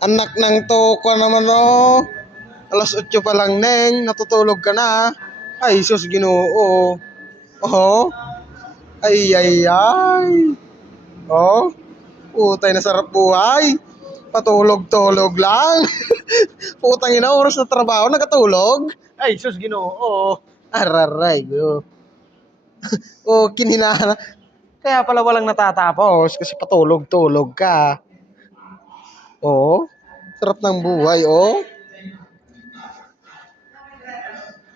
Anak ng toko naman oh. Alas 8 pa lang neng, natutulog ka na. Ay, sus Ginoo. Oh. Ay, ay, ay. Oh. Putay na sarap buhay. Patulog-tulog lang. Putang ina, oras na trabaho, nagatulog. Ay, sus Ginoo. Araray, go. Oh, kinina. Kaya pala walang natatapos kasi patulog-tulog ka. Oh. Sarap ng buhay, oh.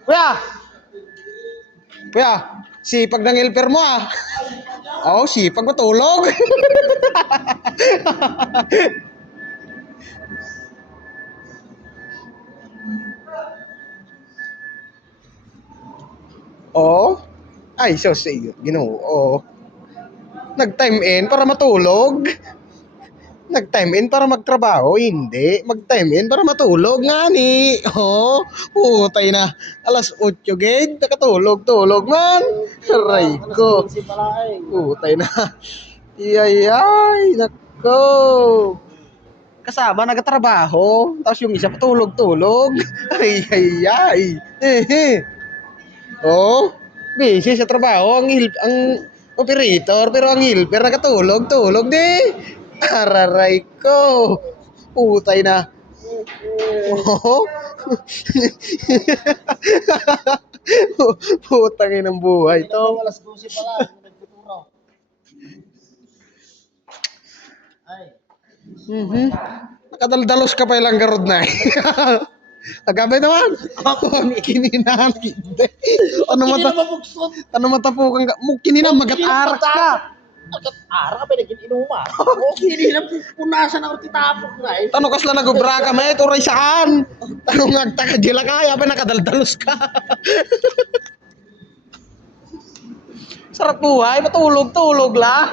Kuya! Kuya, sipag ng helper mo ah. Oo, sipag matulog. Oo. Ay, so say, Ginoo. Nag-time in para matulog. Nag-time in para magtrabaho, hindi. Mag-time in para matulog nga ni. Oh, putay na. Alas 8 gate, nakatulog-tulog man. Aray ko. Putay na. Iyay, nako. Kasama nagtatrabaho, tapos yung isa patulog-tulog. Ay, ay, ay. Oh, busy sa trabaho ang operator pero ang helper nakatulog-tulog di. Araray ko. Putay na. Oh. Putangin ng buhay to. Alas 12 pa lang, nagtuturo. Ay. Nakadaldalos ka pa ilang garod na. Agabi naman. Kininahan hindi. Hindi na mabuksot. Ano matapukan ka? Kinina magat-arak ka. Arak ka pa naging inuma. Hindi na punasan ako titapok na eh. Tanong kas lang nagubra ka may turay saan. Tanong ngagta ka dila kaya pa nakadaldalos ka. Sarap buhay, matulog-tulog lang.